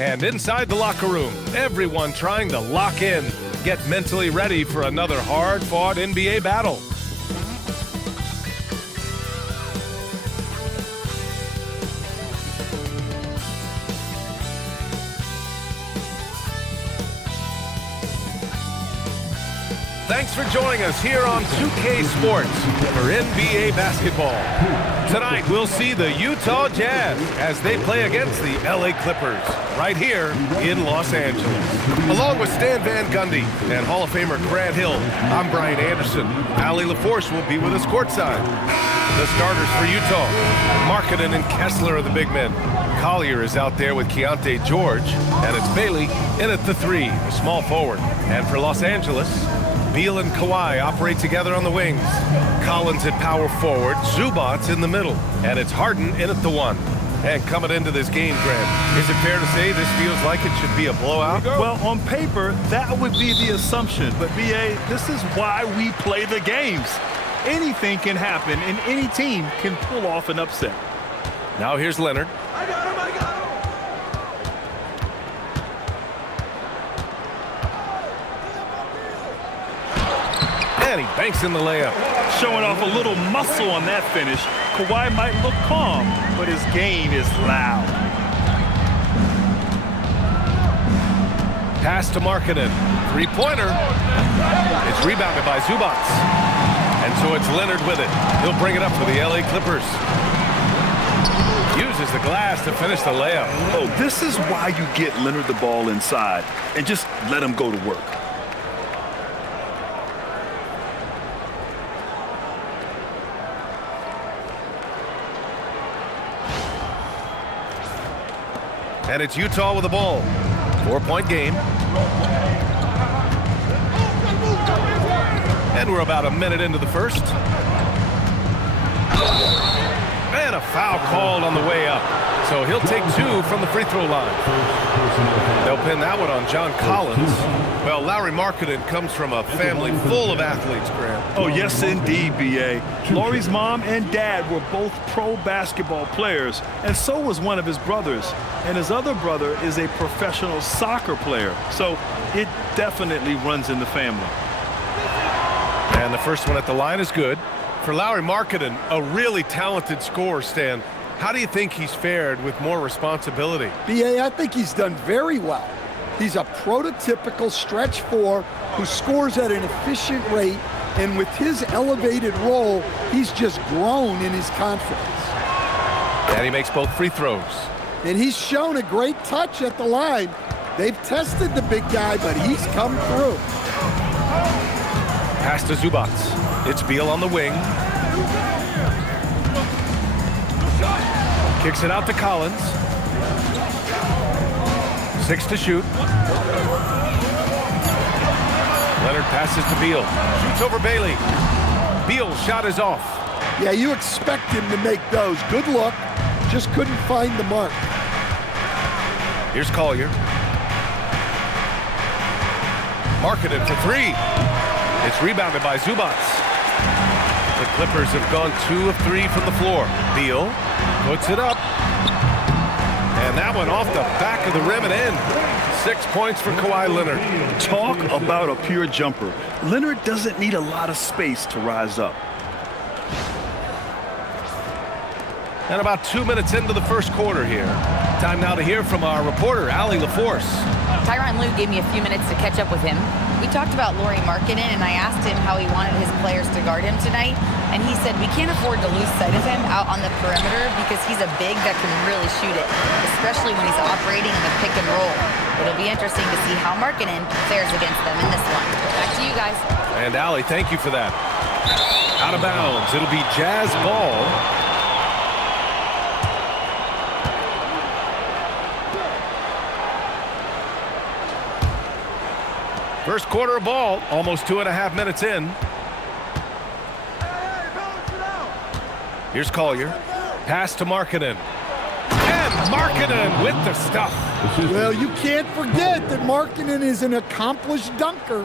And inside the locker room, everyone trying to lock in, get mentally ready for another hard-fought NBA battle. Thanks for joining us here on 2K Sports for NBA basketball. Tonight, we'll see the Utah Jazz as they play against the LA Clippers right here in Los Angeles. Along with Stan Van Gundy and Hall of Famer Grant Hill, I'm Brian Anderson. Ali LaForce will be with us courtside. The starters for Utah, Markkanen and Kessler are the big men. Collier is out there with Keontae George, and it's Bailey in at the three, the small forward. And for Los Angeles, Beal and Kawhi operate together on the wings. Collins at power forward, Zubats in the middle, and it's Harden in at the one. And coming into this game, Grant, is it fair to say this feels like it should be a blowout? Well, on paper, that would be the assumption. But, B.A., this is why we play the games. Anything can happen, and any team can pull off an upset. Now here's Leonard. I got him. And he banks in the layup. Showing off a little muscle on that finish. Kawhi might look calm, but his game is loud. Pass to Markkanen. Three-pointer. It's rebounded by Zubats. And so it's Leonard with it. He'll bring it up for the LA Clippers. Uses the glass to finish the layup. Oh, this is why you get Leonard the ball inside and just let him go to work. And it's Utah with the ball. 4-point game. And we're about a minute into the first. And a foul called on the way up. So he'll take two from the free throw line. They'll pin that one on John Collins. Well, Lauri Markkanen comes from a family full of athletes, Graham. Oh, yes, indeed, B.A. Lauri's mom and dad were both pro basketball players, and so was one of his brothers. And his other brother is a professional soccer player. So it definitely runs in the family. And the first one at the line is good. For Lauri Markkanen, a really talented scorer, Stan. How do you think he's fared with more responsibility? B.A., I think he's done very well. He's a prototypical stretch four who scores at an efficient rate, and with his elevated role, he's just grown in his confidence. And he makes both free throws. And he's shown a great touch at the line. They've tested the big guy, but he's come through. Pass to Zubats. It's Beal on the wing. Kicks it out to Collins. 6 to shoot. Leonard passes to Beal. Shoots over Bailey. Beal's shot is off. Yeah, you expect him to make those. Good look. Just couldn't find the mark. Here's Collier. Markkanen for three. It's rebounded by Zubats. The Clippers have gone 2 of 3 from the floor. Beal puts it up. And that one off the back of the rim and in. 6 points for Kawhi Leonard. Talk about a pure jumper. Leonard doesn't need a lot of space to rise up. And about 2 minutes into the first quarter here. Time now to hear from our reporter, Ali LaForce. Tyronn Lue gave me a few minutes to catch up with him. We talked about Lauri Markkanen, and I asked him how he wanted his players to guard him tonight. And he said we can't afford to lose sight of him out on the perimeter because he's a big that can really shoot it, especially when he's operating in the pick and roll. It'll be interesting to see how Markkanen fares against them in this one. Back to you guys. And Ali, thank you for that. Out of bounds. It'll be Jazz ball. First quarter of ball, almost 2.5 minutes in. Here's Collier. Pass to Markkanen. And Markkanen with the stuff. Well, you can't forget that Markkanen is an accomplished dunker.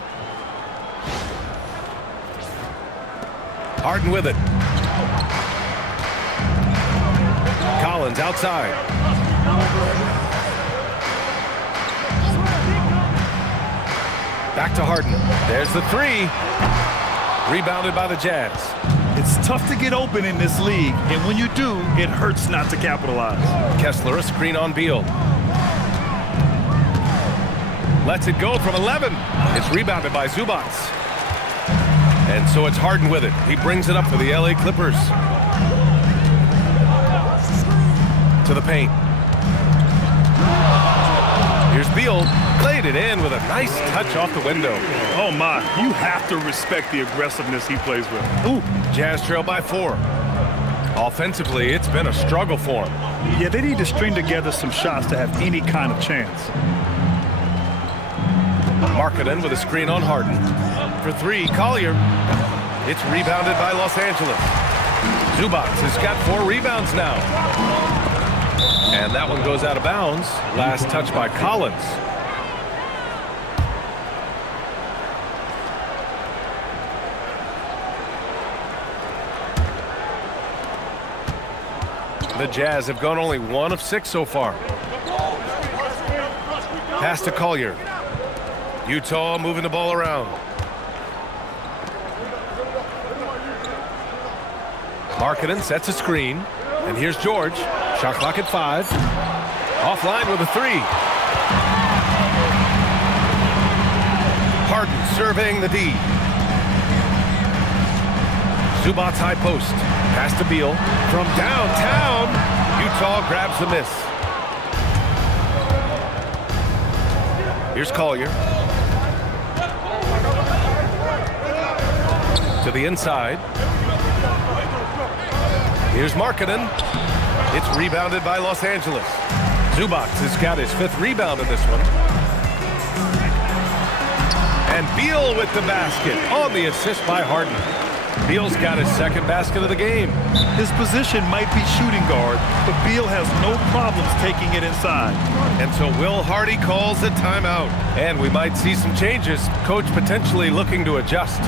Harden with it. Collins outside. Back to Harden. There's the three. Rebounded by the Jazz. It's tough to get open in this league, and when you do, it hurts not to capitalize. Kessler, a screen on Beal. Lets it go from 11. It's rebounded by Zubac. And so it's Harden with it. He brings it up for the LA Clippers. To the paint. Here's Beal. Played it in with a nice touch off the window. Oh, my. You have to respect the aggressiveness he plays with. Ooh, Jazz trail by 4. Offensively, it's been a struggle for him. Yeah, they need to string together some shots to have any kind of chance. Markkanen with a screen on Harden. For 3, Collier. It's rebounded by Los Angeles. Zubac has got 4 rebounds now. And that one goes out of bounds. Last touch by Collins. The Jazz have gone only 1 of 6 so far. Pass to Collier. Utah moving the ball around. Markkanen sets a screen. And here's George. Shot clock at 5. Offline with a 3. Harden surveying the D. Zubac high post. Pass to Beal. From downtown, Utah grabs the miss. Here's Collier. To the inside. Here's Markkanen. It's rebounded by Los Angeles. Zubac has got his 5th rebound in this one. And Beal with the basket on the assist by Harden. Beal's got his 2nd basket of the game. His position might be shooting guard, but Beal has no problems taking it inside. And so Will Hardy calls a timeout. And we might see some changes. Coach potentially looking to adjust.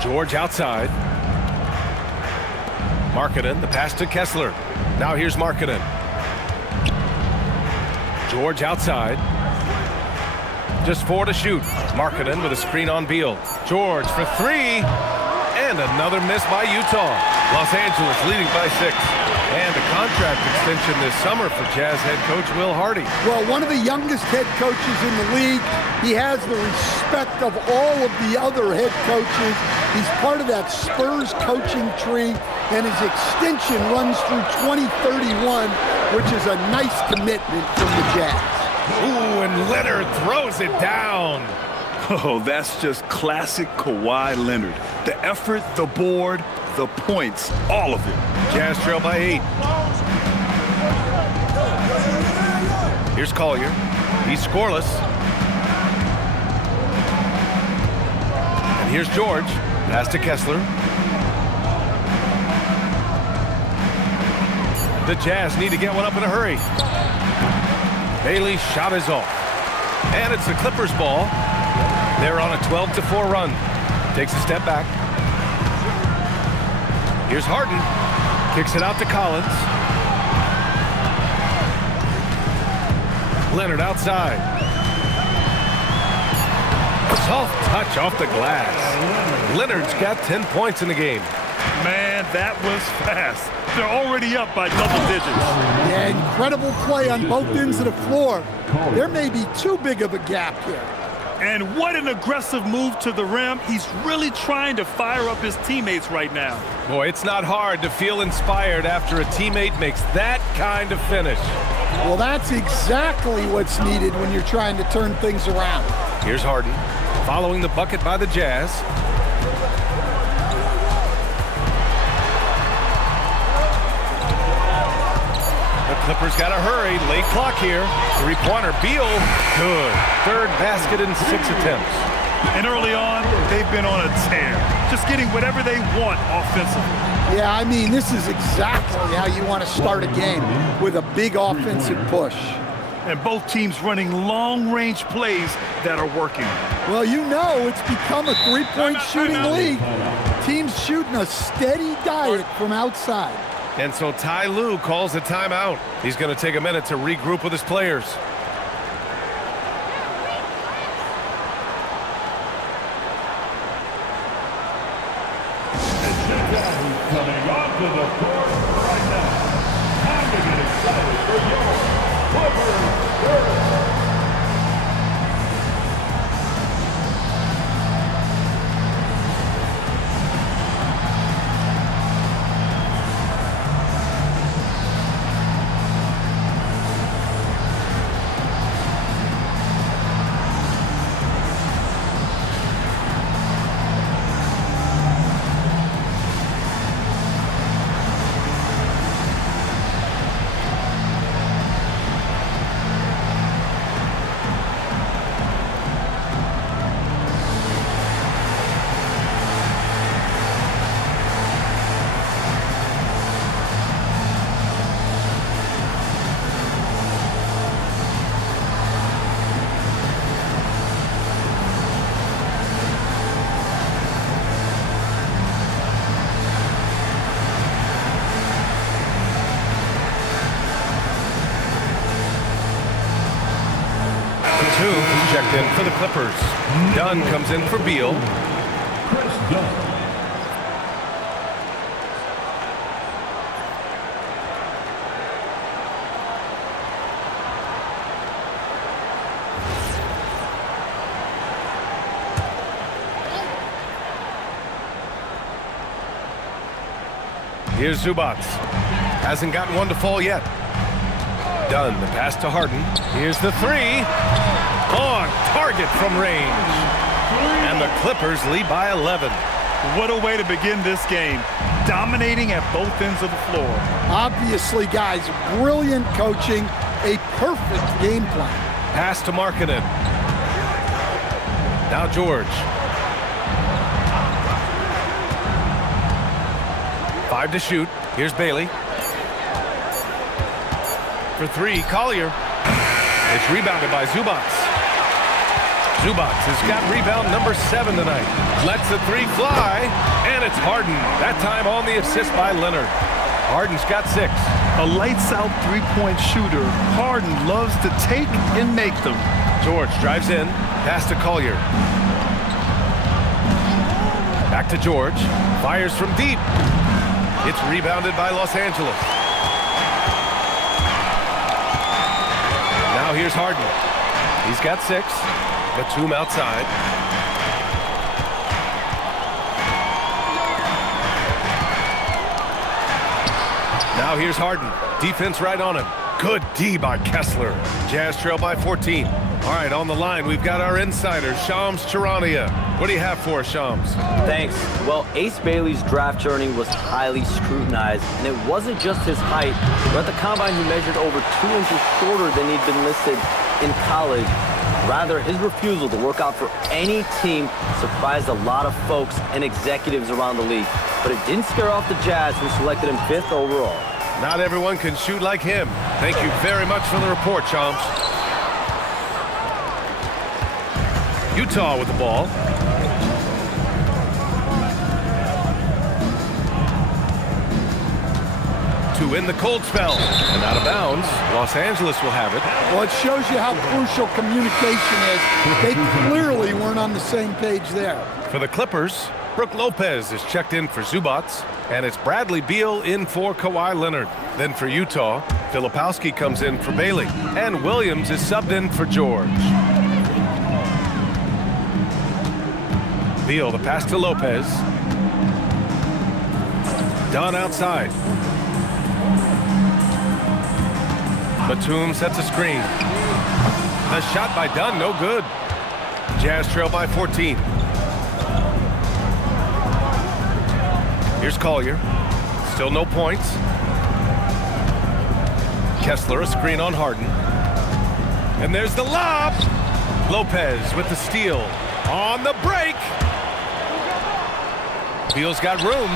George outside. Markkanen, the pass to Kessler. Now here's Markkanen. George outside. Just 4 to shoot. Markkanen with a screen on Beal. George for 3. And another miss by Utah. Los Angeles leading by 6. And a contract extension this summer for Jazz head coach Will Hardy. Well, one of the youngest head coaches in the league. He has the respect of all of the other head coaches. He's part of that Spurs coaching tree, and his extension runs through 2031, which is a nice commitment from the Jazz. Ooh, and Leonard throws it down. Oh, that's just classic Kawhi Leonard. The effort, the board, the points, all of it. Jazz trail by 8. Here's Collier. He's scoreless. And here's George. Pass to Kessler. The Jazz need to get one up in a hurry. Bailey's shot is off. And it's the Clippers' ball. They're on a 12-4 run. Takes a step back. Here's Harden. Kicks it out to Collins. Leonard outside. Soft touch off the glass. Leonard's got 10 points in the game. Man, that was fast. They're already up by double digits. Yeah, incredible play on both ends of the floor. There may be too big of a gap here. And what an aggressive move to the rim. He's really trying to fire up his teammates right now. Boy, it's not hard to feel inspired after a teammate makes that kind of finish. Well, that's exactly what's needed when you're trying to turn things around. Here's Harden, following the bucket by the Jazz. The Clippers got to hurry. Late clock here. Three-pointer. Beal. Good. Third basket in 6 attempts. And early on, they've been on a tear. Just getting whatever they want offensively. Yeah, I mean, this is exactly how you want to start a game, with a big offensive push. And both teams running long-range plays that are working. Well, you know it's become a three-point shooting league. Teams shooting a steady diet from outside. And so Ty Lue calls a timeout. He's going to take a minute to regroup with his players. Coming onto the court right now. Time to get excited for your Clippers. Checked in for the Clippers. Dunn comes in for Beal. Here's Zubats. Hasn't gotten one to fall yet. Dunn, the pass to Harden. Here's the three. On target from range. And the Clippers lead by 11. What a way to begin this game. Dominating at both ends of the floor. Obviously, guys, brilliant coaching, a perfect game plan. Pass to Markkanen. Now George. 5 to shoot. Here's Bailey. For 3, Collier. It's rebounded by Zubats. Zubats has got rebound number 7 tonight. Lets the 3 fly, and it's Harden. That time on the assist by Leonard. Harden's got 6. A lights-out three-point shooter. Harden loves to take and make them. George drives in. Pass to Collier. Back to George. Fires from deep. It's rebounded by Los Angeles. Now here's Harden. He's got 6. Batum outside. Now here's Harden. Defense right on him. Good D by Kessler. Jazz trail by 14. All right, on the line, we've got our insider, Shams Charania. What do you have for us, Shams? Thanks. Well, Ace Bailey's draft journey was highly scrutinized, and it wasn't just his height, but at the combine he measured over 2 inches shorter than he'd been listed in college. Rather, his refusal to work out for any team surprised a lot of folks and executives around the league. But it didn't scare off the Jazz, who selected him 5th overall. Not everyone can shoot like him. Thank you very much for the report, Chomps. Utah with the ball. To win the cold spell. And out of bounds, Los Angeles will have it. Well, it shows you how crucial communication is. They clearly weren't on the same page there. For the Clippers, Brook Lopez is checked in for Zubats, and it's Bradley Beal in for Kawhi Leonard. Then for Utah, Filipowski comes in for Bailey, and Williams is subbed in for George. Beal, the pass to Lopez. Dunn outside. Batum sets a screen. The shot by Dunn, no good. Jazz trail by 14. Here's Collier. Still no points. Kessler, a screen on Harden. And there's the lob. Lopez with the steal. On the break. Beal's got room.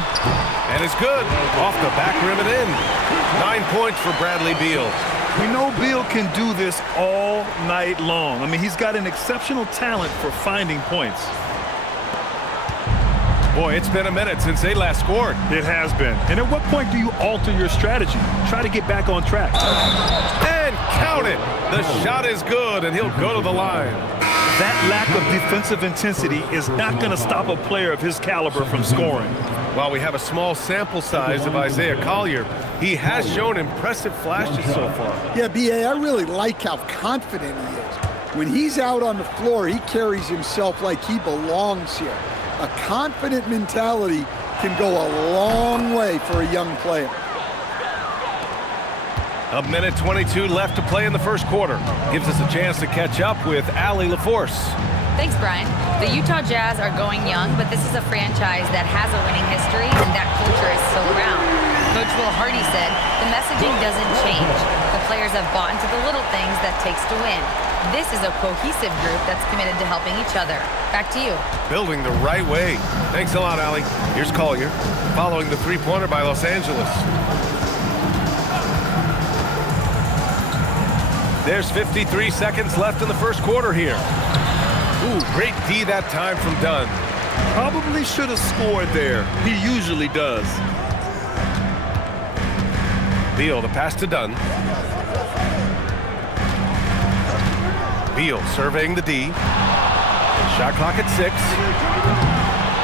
And it's good. Off the back rim and in. 9 points for Bradley Beal. We know Beal can do this all night long. I mean, he's got an exceptional talent for finding points. Boy, it's been a minute since they last scored. It has been. And at what point do you alter your strategy? Try to get back on track. And count it. The shot is good, and he'll go to the line. That lack of defensive intensity is not going to stop a player of his caliber from scoring. While we have a small sample size of Isaiah Collier, he has shown impressive flashes so far. Yeah, B.A., I really like how confident he is. When he's out on the floor, he carries himself like he belongs here. A confident mentality can go a long way for a young player. A minute 22 left to play in the first quarter. Gives us a chance to catch up with Allie LaForce. Thanks, Brian. The Utah Jazz are going young, but this is a franchise that has a winning history, and that culture is still around. Coach Will Hardy said, the messaging doesn't change. The players have bought into the little things that takes to win. This is a cohesive group that's committed to helping each other. Back to you. Building the right way. Thanks a lot, Allie. Here's Collier, following the three-pointer by Los Angeles. There's 53 seconds left in the first quarter here. Ooh, great D that time from Dunn. Probably should have scored there. He usually does. Beal, the pass to Dunn. Beal surveying the D. Shot clock at 6.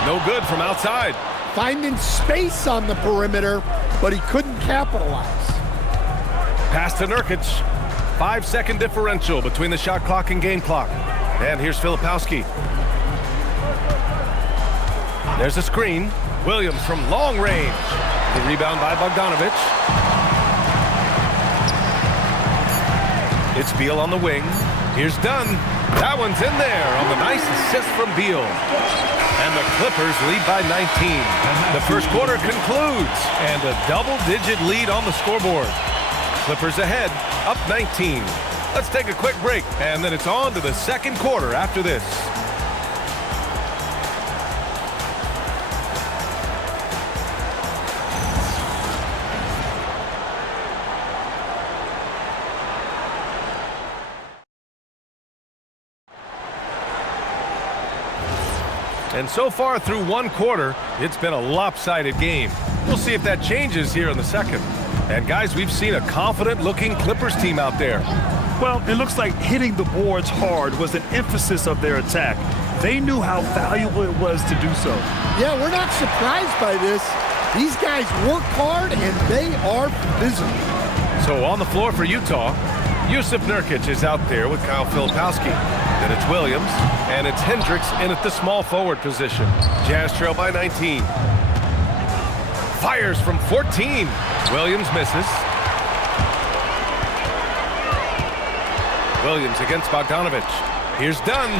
No good from outside. Finding space on the perimeter, but he couldn't capitalize. Pass to Nurkic. 5-second differential between the shot clock and game clock. And here's Filipowski. There's a screen. Williams from long range. The rebound by Bogdanovic. It's Beal on the wing. Here's Dunn. That one's in there on the nice assist from Beal. And the Clippers lead by 19. The first quarter concludes, and a double-digit lead on the scoreboard. Clippers ahead, up 19. Let's take a quick break, and then it's on to the second quarter after this. And so far through one quarter, it's been a lopsided game. We'll see if that changes here in the second. And guys, we've seen a confident-looking Clippers team out there. Well, it looks like hitting the boards hard was an emphasis of their attack. They knew how valuable it was to do so. Yeah, we're not surprised by this. These guys work hard, and they are physical. So on the floor for Utah, Yusuf Nurkic is out there with Kyle Filipowski. Then it's Williams, and it's Hendricks in at the small forward position. Jazz trail by 19. Fires from 14. Williams misses. Williams against Bogdanovic. Here's Dunn.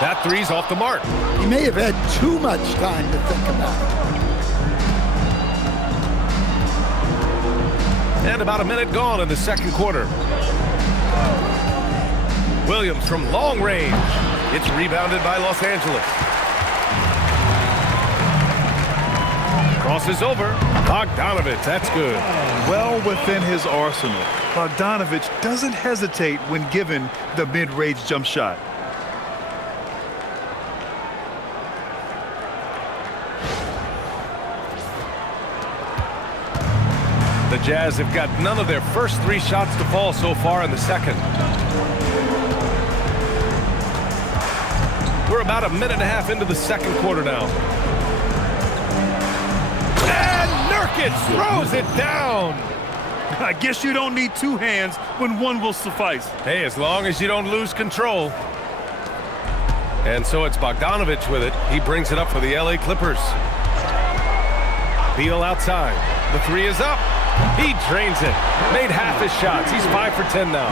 That three's off the mark. He may have had too much time to think about it. And about a minute gone in the second quarter. Williams from long range. It's rebounded by Los Angeles. Crosses over. Bogdanovich, that's good. Well within his arsenal. Bogdanovich doesn't hesitate when given the mid-range jump shot. The Jazz have got none of their first 3 shots to fall so far in the second. We're about a minute and a half into the second quarter now. And Nurkic throws it down. I guess you don't need 2 hands when 1 will suffice. Hey, as long as you don't lose control. And so it's Bogdanovich with it. He brings it up for the LA Clippers. Beal outside. The 3 is up. He drains it. Made half his shots. He's 5 for 10 now.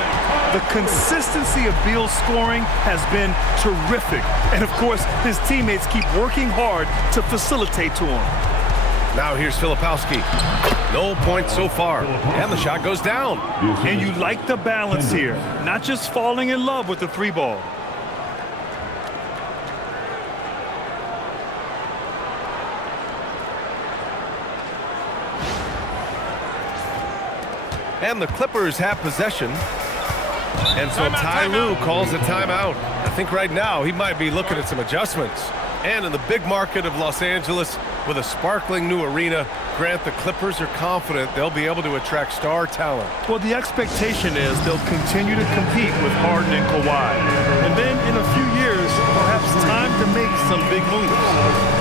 The consistency of Beal's scoring has been terrific. And, of course, his teammates keep working hard to facilitate to him. Now here's Filipowski. No points so far. And the shot goes down. And you like the balance here. Not just falling in love with the 3 ball. And the Clippers have possession. And so Ty Lue calls a timeout. I think right now he might be looking at some adjustments. And in the big market of Los Angeles, with a sparkling new arena, Grant, the Clippers are confident they'll be able to attract star talent. Well, the expectation is they'll continue to compete with Harden and Kawhi. And then in a few years, perhaps time to make some big moves.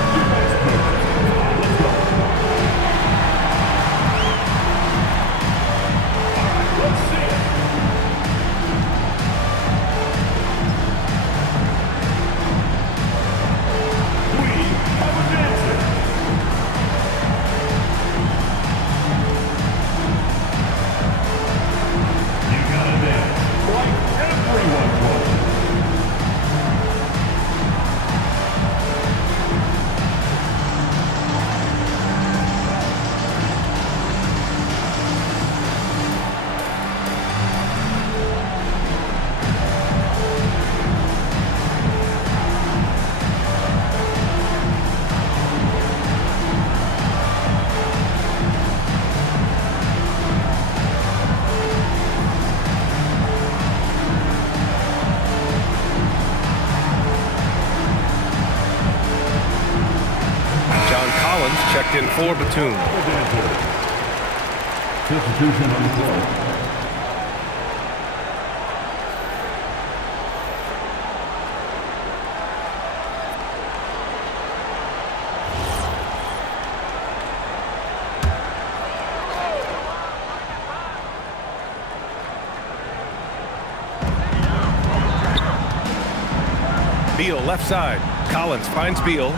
Checked in for Batum. Substitution on the floor. Beal left side. Collins finds Beal.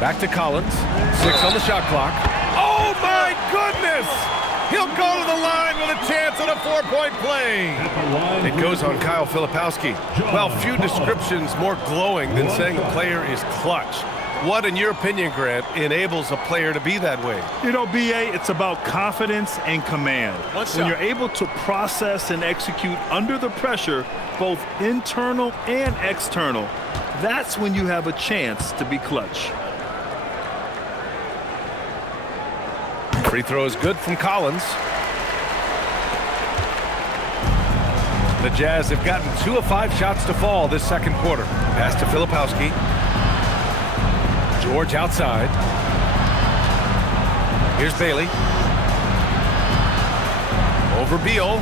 Back to Collins. 6 on the shot clock. Oh, my goodness! He'll go to the line with a chance at a 4-point play. It goes on Kyle Filipowski. Well, few descriptions more glowing than saying a player is clutch. What, in your opinion, Grant, enables a player to be that way? You know, B.A., it's about confidence and command. When you're able to process and execute under the pressure, both internal and external, that's when you have a chance to be clutch. Free throw is good from Collins. The Jazz have gotten 2 of 5 shots to fall this second quarter. Pass to Filipowski. George outside. Here's Bailey. Over Beal.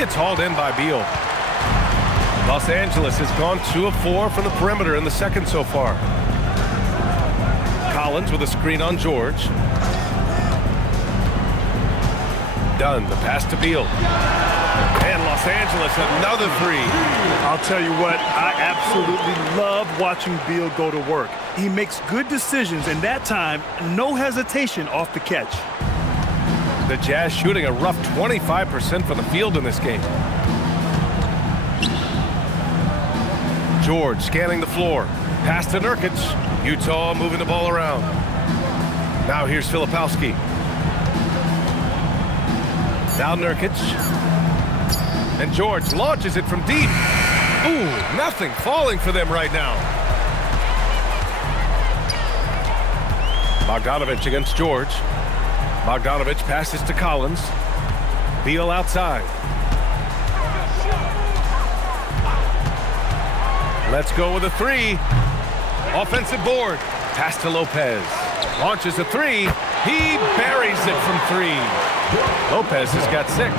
It's hauled in by Beal. Los Angeles has gone 2 of 4 from the perimeter in the second so far. Collins with a screen on George. Done. The pass to Beal. And Los Angeles, another 3. I'll tell you what, I absolutely love watching Beal go to work. He makes good decisions, and that time, no hesitation off the catch. The Jazz shooting a rough 25% from the field in this game. George scanning the floor. Pass to Nurkic. Utah moving the ball around. Now here's Filipowski. Now Nurkic. And George launches it from deep. Ooh, nothing falling for them right now. Bogdanovich against George. Bogdanovich passes to Collins. Beal outside. Let's go with a three. Offensive board. Pass to Lopez. Launches a three. He buries it from three. Lopez has got 6.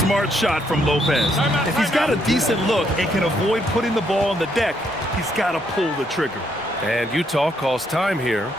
Smart shot from Lopez. If he's got a decent look and can avoid putting the ball on the deck, he's got to pull the trigger. And Utah calls time here.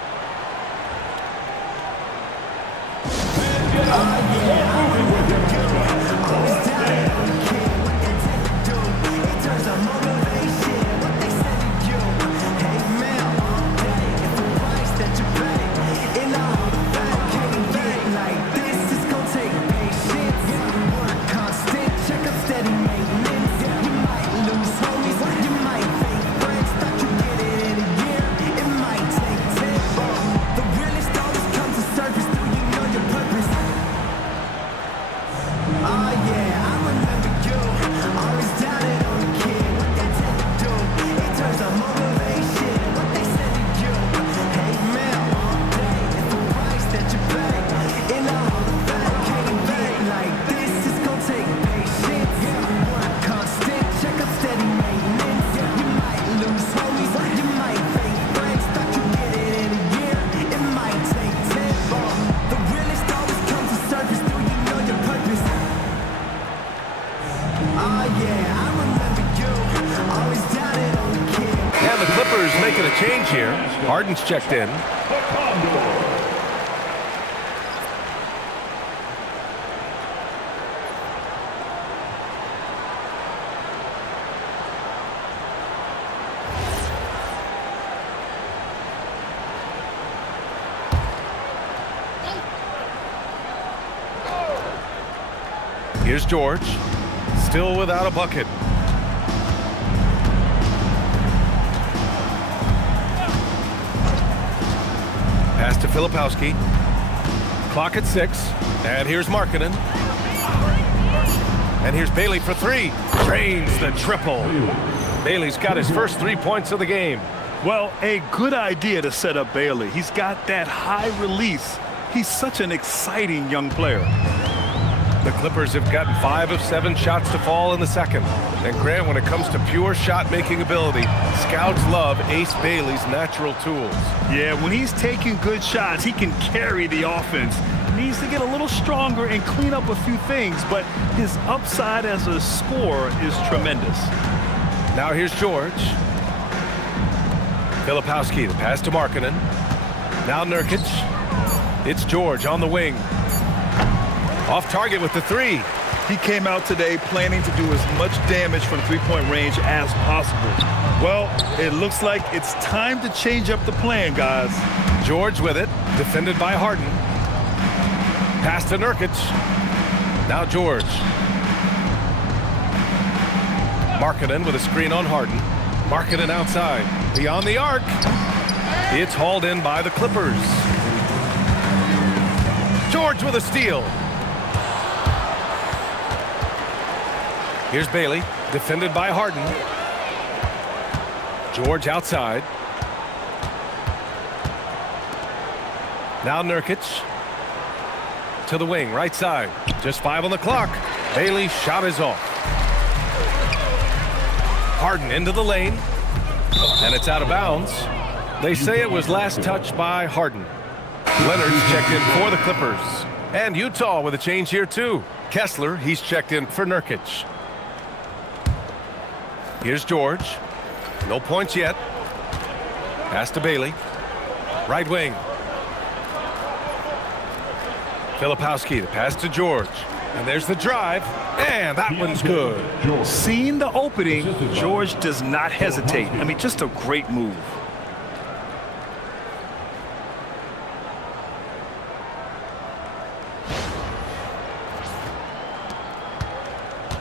Making a change here. Harden's checked in. Here's George, still without a bucket. Pass to Filipowski. Clock at 6. And here's Markkanen. And here's Bailey for 3. Drains the triple. Bailey's got his first 3 points of the game. Well, a good idea to set up Bailey. He's got that high release. He's such an exciting young player. The Clippers have gotten 5 of 7 shots to fall in the second. And Grant, when it comes to pure shot-making ability, scouts love Ace Bailey's natural tools. Yeah, when he's taking good shots, he can carry the offense. He needs to get a little stronger and clean up a few things, but his upside as a scorer is tremendous. Now here's George. Filipowski, the pass to Markkanen. Now Nurkic. It's George on the wing. Off target with the 3. He came out today planning to do as much damage from three-point range as possible. Well, it looks like it's time to change up the plan, guys. George with it, defended by Harden. Pass to Nurkic. Now George. Markkanen with a screen on Harden. Markkanen outside. Beyond the arc. It's hauled in by the Clippers. George with a steal. Here's Bailey, defended by Harden. George outside. Now Nurkic. To the wing, right side. Just 5 on the clock. Bailey's shot is off. Harden into the lane. And it's out of bounds. They say it was last touched by Harden. Leonard's checked in for the Clippers. And Utah with a change here too. Kessler, he's checked in for Nurkic. Here's George. No points yet. Pass to Bailey. Right wing. Filipowski, the pass to George. And there's the drive. And that one's good. Seeing the opening, George does not hesitate. I mean, just a great move.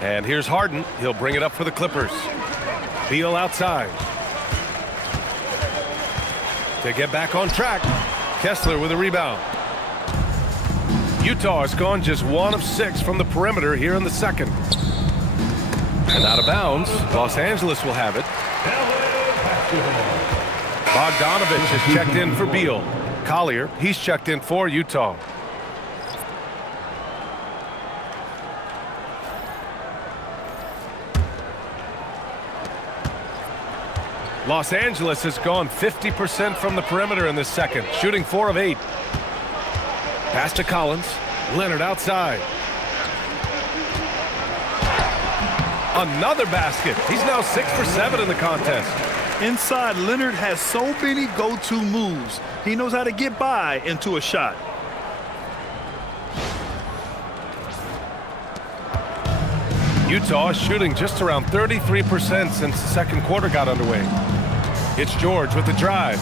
And here's Harden. He'll bring it up for the Clippers. Beal outside. To get back on track, Kessler with a rebound. Utah has gone just 1 of 6 from the perimeter here in the second. And out of bounds, Los Angeles will have it. Bogdanovich has checked in for Beal. Collier, he's checked in for Utah. Los Angeles has gone 50% from the perimeter in this second, shooting 4 of 8. Pass to Collins. Leonard outside. Another basket. He's now 6 for 7 in the contest. Inside, Leonard has so many go-to moves. He knows how to get by into a shot. Utah is shooting just around 33% since the second quarter got underway. It's George with the drive.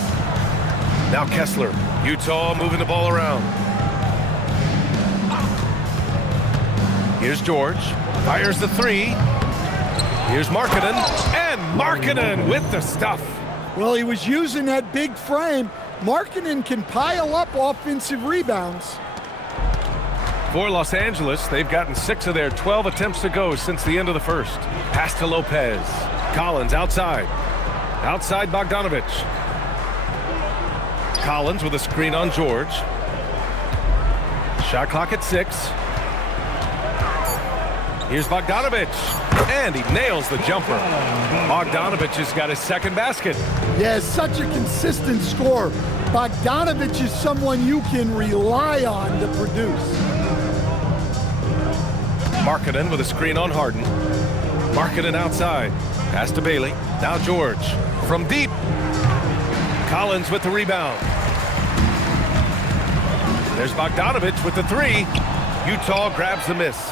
Now Kessler. Utah moving the ball around. Here's George. Fires the 3. Here's Markkanen. And Markkanen with the stuff. Well, he was using that big frame. Markkanen can pile up offensive rebounds. For Los Angeles, they've gotten 6 of their 12 attempts to go since the end of the first. Pass to Lopez. Collins outside. Outside Bogdanovich. Collins with a screen on George. Shot clock at 6. Here's Bogdanovich. And he nails the jumper. Bogdanovich has got his second basket. Yeah, such a consistent scorer. Bogdanovich is someone you can rely on to produce. Markkanen with a screen on Harden. Markkanen outside. Pass to Bailey. Now George. From deep. Collins with the rebound. There's Bogdanovich with the 3. Utah grabs the miss.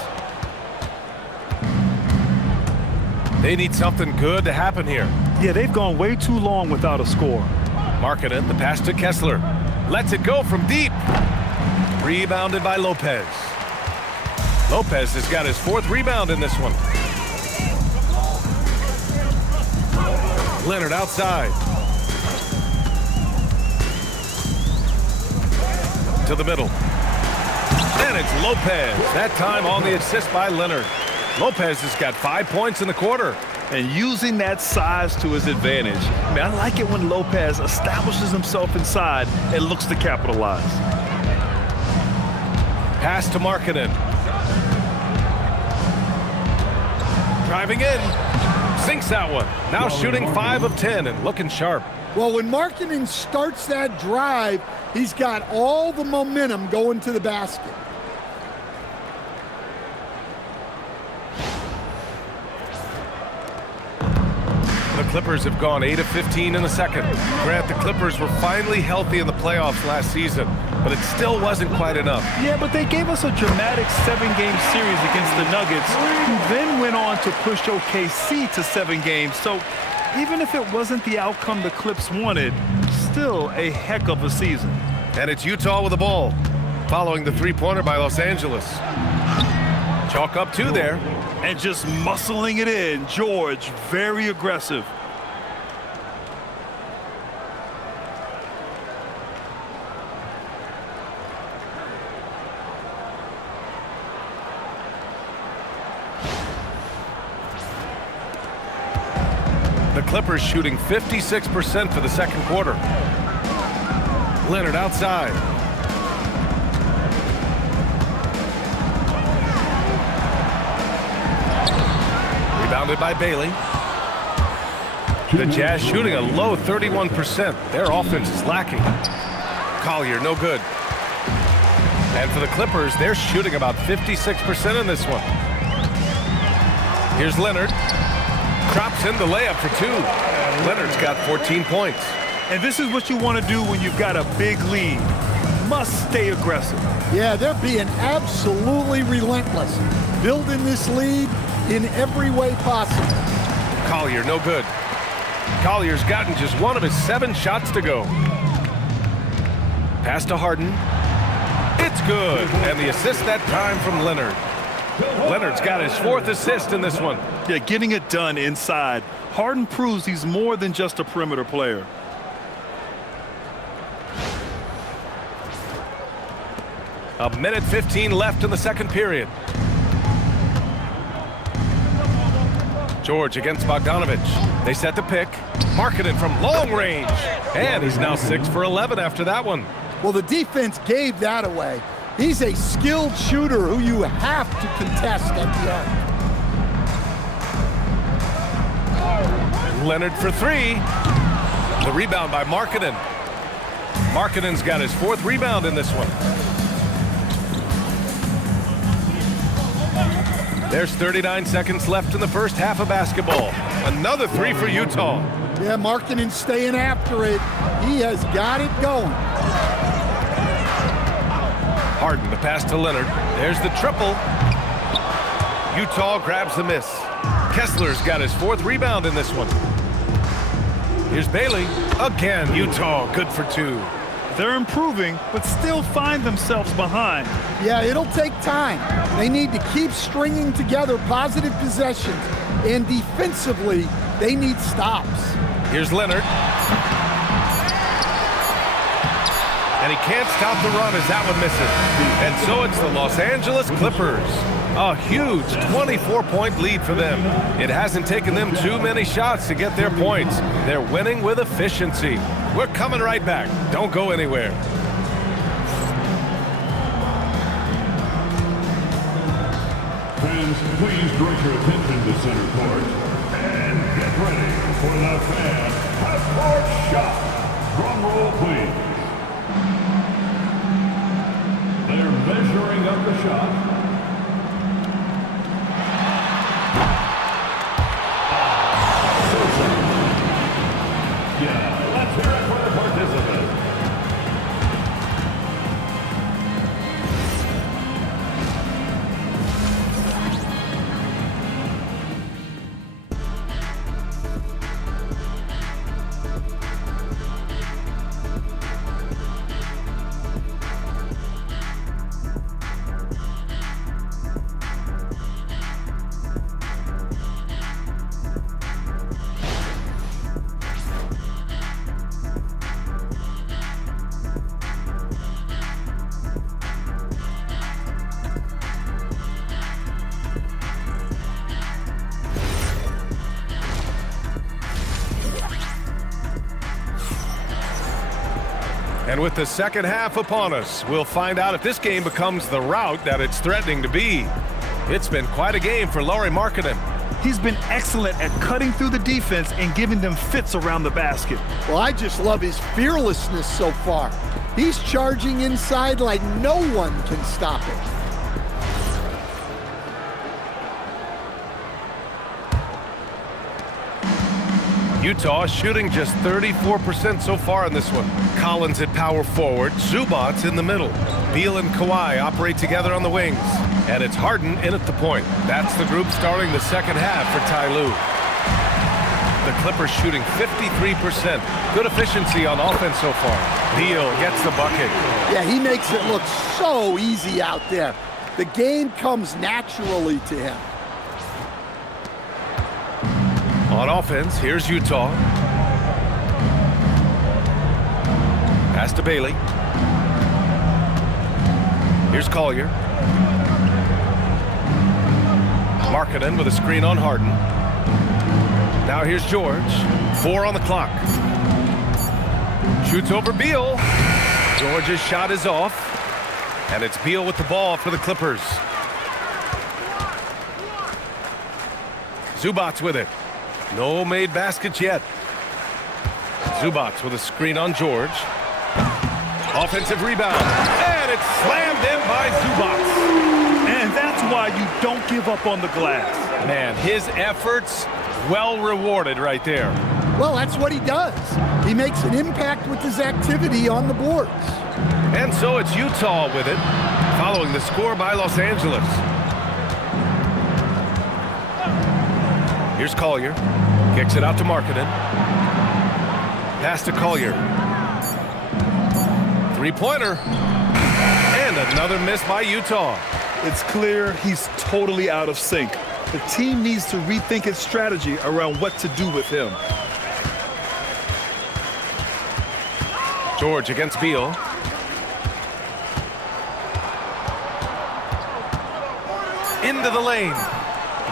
They need something good to happen here. Yeah, they've gone way too long without a score. Markkanen, the pass to Kessler. Lets it go from deep. Rebounded by Lopez. Lopez has got his 4th rebound in this one. Leonard outside. To the middle. And it's Lopez. That time on the assist by Leonard. Lopez has got 5 points in the quarter. And using that size to his advantage. I mean, I like it when Lopez establishes himself inside and looks to capitalize. Pass to Markkanen. Driving in. Sinks that one. Now shooting 5 of 10 and looking sharp. Well, when Markkanen starts that drive, he's got all the momentum going to the basket. The Clippers have gone 8 of 15 in the second. Grant, the Clippers were finally healthy in the playoffs last season, but it still wasn't quite enough. Yeah, but they gave us a dramatic 7-game series against the Nuggets, who then went on to push OKC to 7 games. So even if it wasn't the outcome the Clips wanted, still a heck of a season. And it's Utah with the ball, following the 3-pointer by Los Angeles. Chalk up 2 there. And just muscling it in. George, very aggressive. The Clippers shooting 56% for the second quarter. Leonard outside. Rebounded by Bailey. The Jazz shooting a low 31%. Their offense is lacking. Collier, no good. And for the Clippers, they're shooting about 56% in this one. Here's Leonard. Drops in the layup for 2. Leonard's got 14 points. And this is what you want to do when you've got a big lead. You must stay aggressive. Yeah, they're being absolutely relentless, building this lead in every way possible. Collier, no good. Collier's gotten just 1 of his 7 shots to go. Pass to Harden. It's good. And the assist that time from Leonard. Leonard's got his 4th assist in this one. Yeah, getting it done inside. Harden proves he's more than just a perimeter player. A minute 15 left in the second period. George against Bogdanovich. They set the pick. Markkanen from long range. And he's now 6 for 11 after that one. Well, the defense gave that away. He's a skilled shooter who you have to contest at the arc. Leonard for 3. The rebound by Markkanen. Markkanen's got his 4th rebound in this one. There's 39 seconds left in the first half of basketball. Another 3 for Utah. Yeah, Markkanen's staying after it. He has got it going. Harden, the pass to Leonard. There's the triple. Utah grabs the miss. Kessler's got his 4th rebound in this one. Here's Bailey. Again, Utah good for 2. They're improving, but still find themselves behind. Yeah, it'll take time. They need to keep stringing together positive possessions. And defensively, they need stops. Here's Leonard. And he can't stop the run as that one misses. And so it's the Los Angeles Clippers. A huge 24-point lead for them. It hasn't taken them too many shots to get their points. They're winning with efficiency. We're coming right back. Don't go anywhere. Fans, please direct your attention to center court. And get ready for the fan half-court shot. Drum roll, please. They're measuring up the shot. Yeah, let's hear it for the participants. And with the second half upon us, we'll find out if this game becomes the rout that it's threatening to be. It's been quite a game for Lauri Markkanen. He's been excellent at cutting through the defense and giving them fits around the basket. Well, I just love his fearlessness so far. He's charging inside like no one can stop it. Utah shooting just 34% so far in this one. Collins at power forward, Zubac's in the middle. Beal and Kawhi operate together on the wings. And it's Harden in at the point. That's the group starting the second half for Ty Lue. The Clippers shooting 53%. Good efficiency on offense so far. Beal gets the bucket. Yeah, he makes it look so easy out there. The game comes naturally to him. On offense, here's Utah. Pass to Bailey. Here's Collier. Markkanen with a screen on Harden. Now here's George. 4 on the clock. Shoots over Beal. George's shot is off. And it's Beal with the ball for the Clippers. Zubac's with it. No made baskets yet. Zubac's with a screen on George. Offensive rebound. And it's slammed in by Zubac. And that's why you don't give up on the glass. Man, his efforts well rewarded right there. Well, that's what he does. He makes an impact with his activity on the boards. And so it's Utah with it, following the score by Los Angeles. Here's Collier. Kicks it out to Markkanen. Pass to Collier. Three-pointer. And another miss by Utah. It's clear he's totally out of sync. The team needs to rethink its strategy around what to do with him. George against Beal. Into the lane.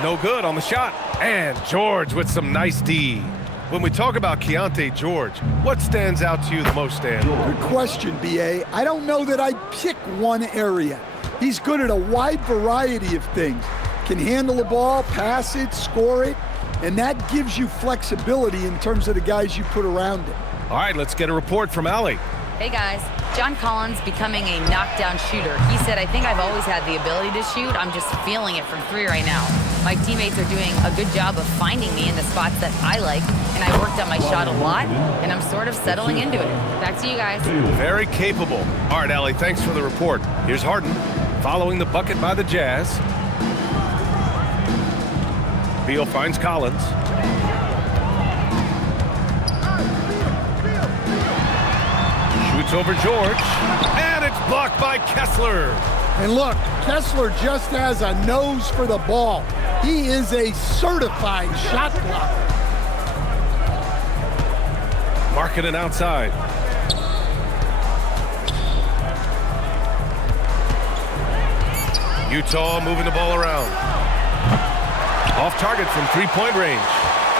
No good on the shot. And George with some nice D. When we talk about Keontae George, what stands out to you the most, Dan? Good question, B.A. I don't know that I'd pick one area. He's good at a wide variety of things. Can handle the ball, pass it, score it, and that gives you flexibility in terms of the guys you put around him. All right, let's get a report from Allie. Hey guys, John Collins becoming a knockdown shooter. He said, I think I've always had the ability to shoot. I'm just feeling it from 3 right now. My teammates are doing a good job of finding me in the spots that I like, and I worked on my shot a lot, and I'm sort of settling into it. Back to you guys. Very capable. All right, Allie, thanks for the report. Here's Harden following the bucket by the Jazz. Beal finds Collins. Shoots over George, and it's blocked by Kessler. And look, Kessler just has a nose for the ball. He is a certified shot blocker. Markkanen outside. Utah moving the ball around. Off target from three-point range.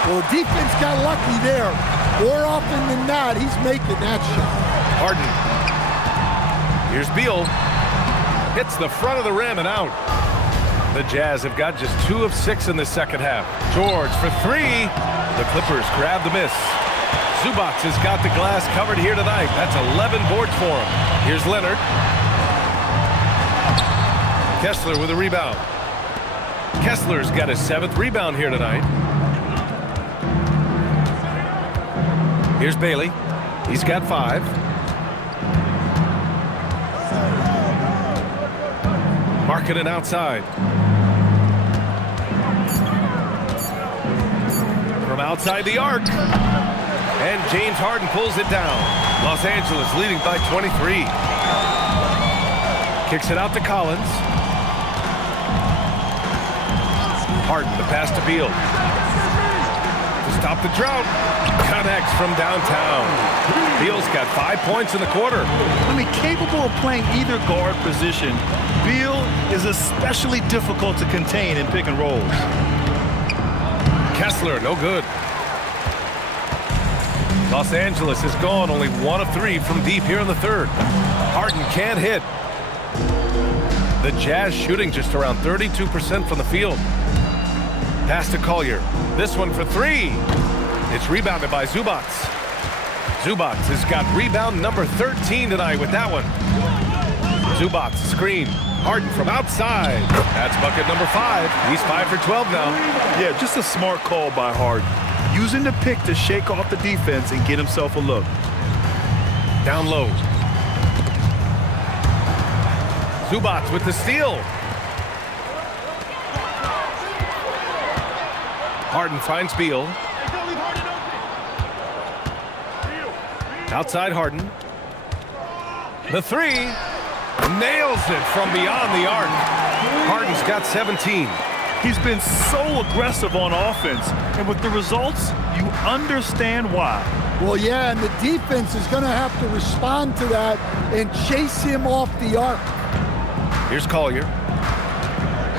Well, defense got lucky there. More often than not, he's making that shot. Harden. Here's Beal. Hits the front of the rim and out. The Jazz have got just 2 of 6 in the second half. George for 3. The Clippers grab the miss. Zubac has got the glass covered here tonight. That's 11 boards for him. Here's Leonard. Kessler with a rebound. Kessler's got his 7th rebound here tonight. Here's Bailey. He's got 5. Markkanen outside. From outside the arc. And James Harden pulls it down. Los Angeles leading by 23. Kicks it out to Collins. Harden, the pass to Beal. To stop the drought. Connects from downtown. Beal's got 5 points in the quarter. I mean, capable of playing either guard position, Beal is especially difficult to contain in pick and rolls. Kessler, no good. Los Angeles has gone only 1 of 3 from deep here in the third. Harden can't hit. The Jazz shooting just around 32% from the field. Pass to Collier. This one for 3. It's rebounded by Zubac. Zubac has got rebound number 13 tonight with that one. Zubac screen. Harden from outside. That's bucket number 5. He's 5 for 12 now. Yeah, just a smart call by Harden. Using the pick to shake off the defense and get himself a look. Down low. Zubac with the steal. Harden finds Beal. Outside Harden. The 3. Nails it from beyond the arc. Harden's got 17. He's been so aggressive on offense, and with the results, you understand why. Well, yeah, and the defense is going to have to respond to that and chase him off the arc. Here's Collier.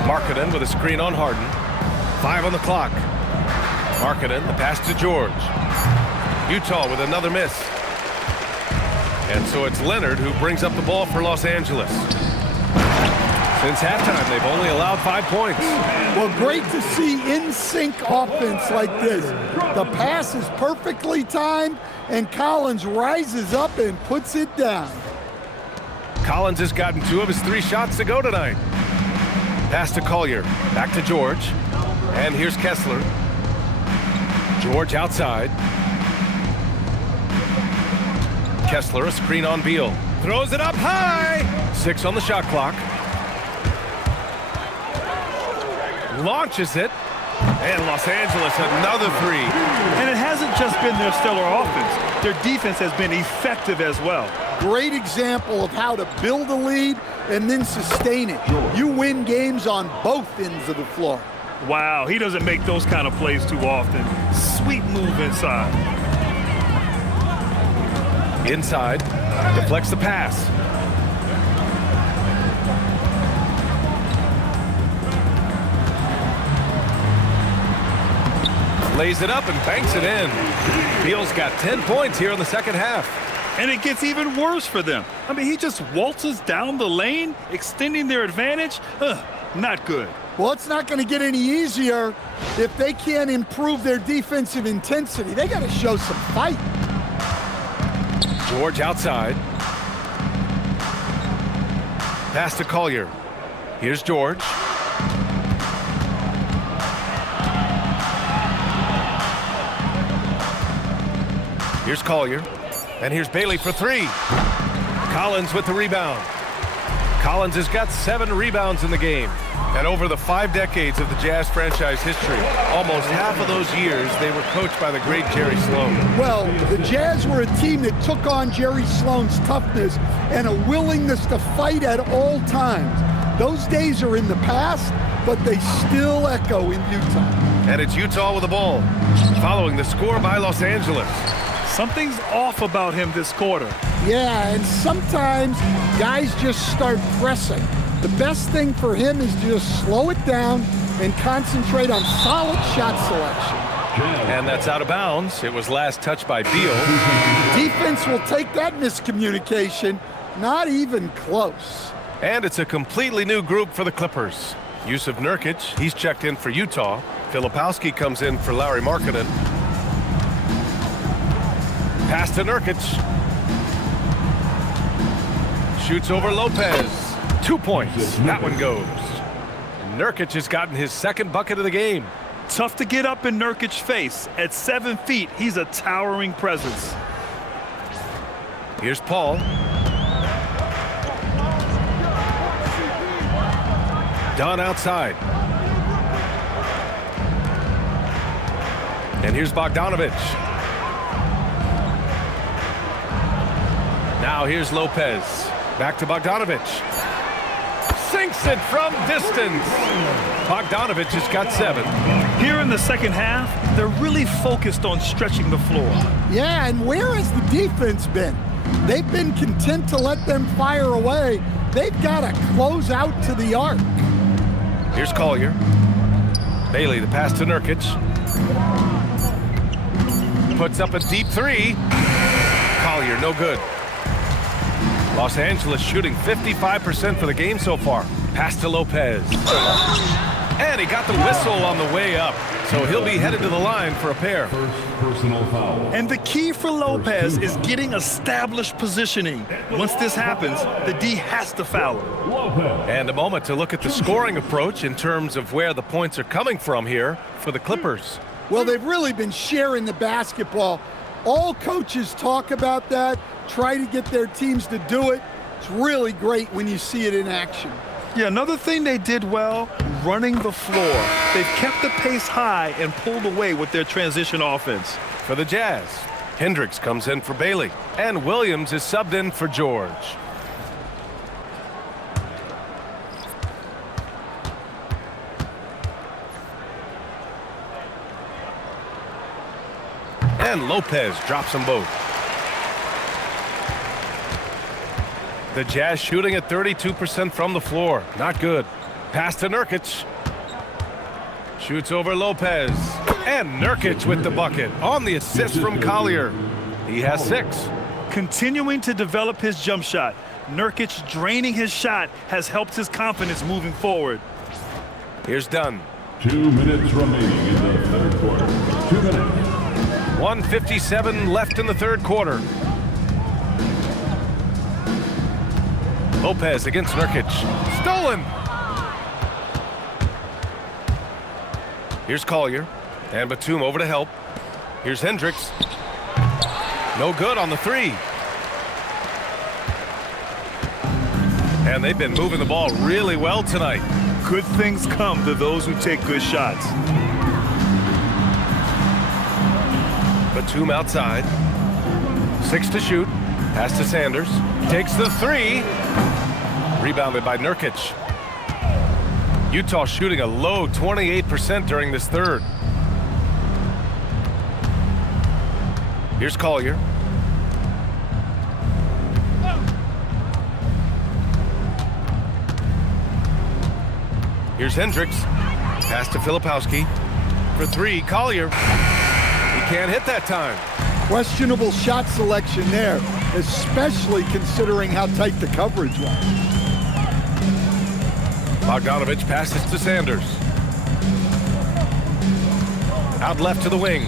Markkanen with a screen on Harden. 5 on the clock. Markkanen, the pass to George. Utah with another miss. And so it's Leonard who brings up the ball for Los Angeles. Since halftime, they've only allowed 5 points. Well, great to see in-sync offense like this. The pass is perfectly timed, and Collins rises up and puts it down. Collins has gotten 2 of his 3 shots to go tonight. Pass to Collier. Back to George. And here's Kessler. George outside. Kessler, a screen on Beal. Throws it up high. 6 on the shot clock. Launches it. And Los Angeles another 3. And it hasn't just been their stellar offense. Their defense has been effective as well. Great example of how to build a lead and then sustain it. You win games on both ends of the floor. Wow, he doesn't make those kind of plays too often. Sweet move inside. Inside. Deflects the pass. Lays it up and banks it in. Beal's got 10 points here in the second half. And it gets even worse for them. I mean, he just waltzes down the lane, extending their advantage. Not good. Well, it's not going to get any easier if they can't improve their defensive intensity. They got to show some fight. George outside. Pass to Collier. Here's George. Here's Collier. And here's Bailey for three. Collins with the rebound. Collins has got 7 rebounds in the game. And over the 5 decades of the Jazz franchise history, almost half of those years, they were coached by the great Jerry Sloan. Well, the Jazz were a team that took on Jerry Sloan's toughness and a willingness to fight at all times. Those days are in the past, but they still echo in Utah. And it's Utah with the ball, following the score by Los Angeles. Something's off about him this quarter. Yeah, and sometimes guys just start pressing. The best thing for him is to just slow it down and concentrate on solid shot selection. And that's out of bounds. It was last touched by Beal. Defense will take that miscommunication. Not even close. And it's a completely new group for the Clippers. Yusuf Nurkic, he's checked in for Utah. Filipowski comes in for Larry Markkinen. Pass to Nurkic. Shoots over Lopez. 2 points. That one goes. Nurkic has gotten his second bucket of the game. Tough to get up in Nurkic's face. At 7 feet, he's a towering presence. Here's Paul. Dunn outside. And here's Bogdanovich. Now here's Lopez. Back to Bogdanovich. Sinks it from distance. Bogdanovich has got 7. Here in the second half, they're really focused on stretching the floor. Yeah, and where has the defense been? They've been content to let them fire away. They've got to close out to the arc. Here's Collier. Bailey, the pass to Nurkic. Puts up a deep 3. Collier, no good. Los Angeles shooting 55% for the game so far. Pass to Lopez. And he got the whistle on the way up. So he'll be headed to the line for a pair. First personal foul. And the key for Lopez is getting established positioning. Once this happens, the D has to foul him. Lopez. And a moment to look at the scoring approach in terms of where the points are coming from here for the Clippers. Well, they've really been sharing the basketball. All coaches talk about that, try to get their teams to do it. It's really great when you see it in action. Yeah, another thing they did well, running the floor. They've kept the pace high and pulled away with their transition offense. For the Jazz, Hendricks comes in for Bailey, and Williams is subbed in for George. And Lopez drops them both. The Jazz shooting at 32% from the floor. Not good. Pass to Nurkic. Shoots over Lopez. And Nurkic with the bucket on the assist from Collier. He has 6. Continuing to develop his jump shot. Nurkic draining his shot has helped his confidence moving forward. Here's Dunn. 2 minutes remaining in the third quarter. 2 minutes. 1:57 left in the third quarter. Lopez against Nurkic. Stolen! Here's Collier. And Batum over to help. Here's Hendricks. No good on the 3. And they've been moving the ball really well tonight. Good things come to those who take good shots. Batum outside. 6 to shoot. Pass to Sanders. Takes the 3. Rebounded by Nurkic. Utah shooting a low 28% during this third. Here's Collier. Here's Hendricks. Pass to Filipowski. for three. Collier. He can't hit that time. Questionable shot selection there, especially considering how tight the coverage was. Bogdanovich passes to Sanders. Out left to the wing.